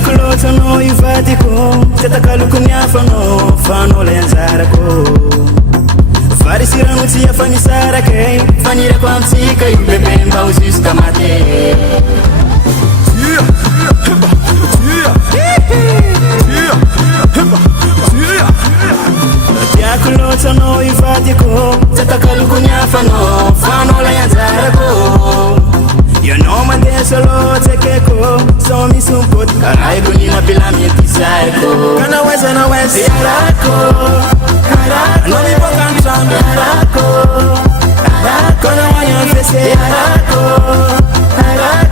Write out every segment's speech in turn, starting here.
Tiako loatra no ivadiko Tatakalo kuniafano Fano le anjarako Farisirano tia fanisarake Fanira kwa mtika Yubebemba usiska mate Tiako loatra no ivadiko Tatakalo kuniafano Fano le anjarako You know my days are low, take a go. So me some put I go in a pilami psycho. Kana weza na weza Yarako No me pokan tram Yarako Kana wanya fese Yarako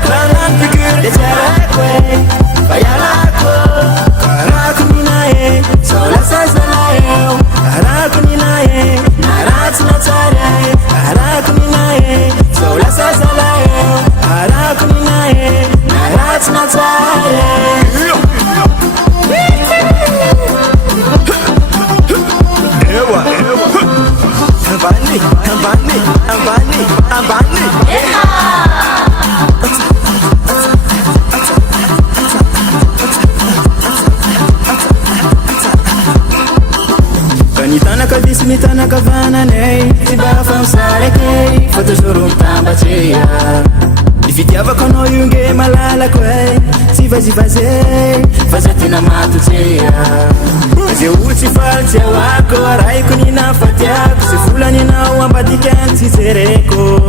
Kana figure de Yarako Yarako Yarako ninae Sola sasa lae Yarako ninae Narat na tare Yarako ninae Sola sasa lae Araku ninae, narat na tare Ewa, Ambani, Ambani, Ambani, Ambani Kanitana kabisi mitana kavana nei Tiba famsare kei Foto shuru mtamba cheia Ifitiava kono yunge malala kwe Sivazi vaze Vazatina matu tia Kaze uchi faltia wako Arai kunina fatiako Sifula nina uambadikanti zereko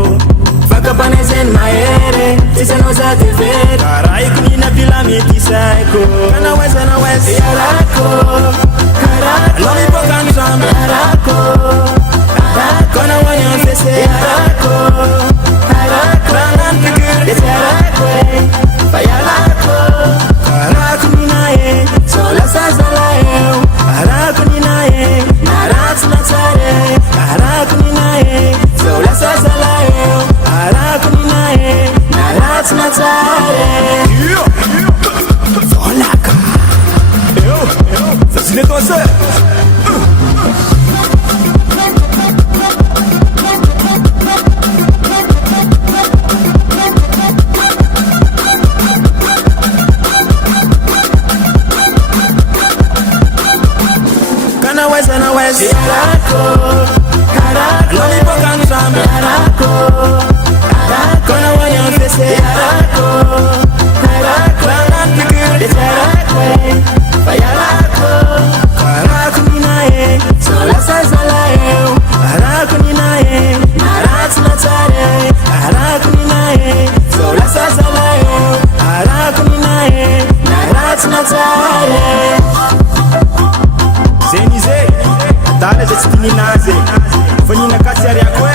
Faka panezen maere Tisano za teveko Arai kunina pilamiti saiko Kana weza na weza Yarako Lomi pokan tram Yarako Kona wanyan fese Yarako Rangan figure de Yarako Fayalako Yarako ninae Sola sazalae Yarako ninae Narat na tare Yarako ninae Sola sazalae Yarako ninae Narat na tare Volaka Ça c'est les concerts Kana weza Yarako Lomi pokan tram Yarako Kana wanyan fese Yarako Rangan figure de Yarako Fayalako Yarako ninae Sola sazalae Yarako ninae Narat na tare Yarako ninae Sola sazalae Yarako ninae Narat na tare Zenize Dale de tini naze Fanina kasi ari akwe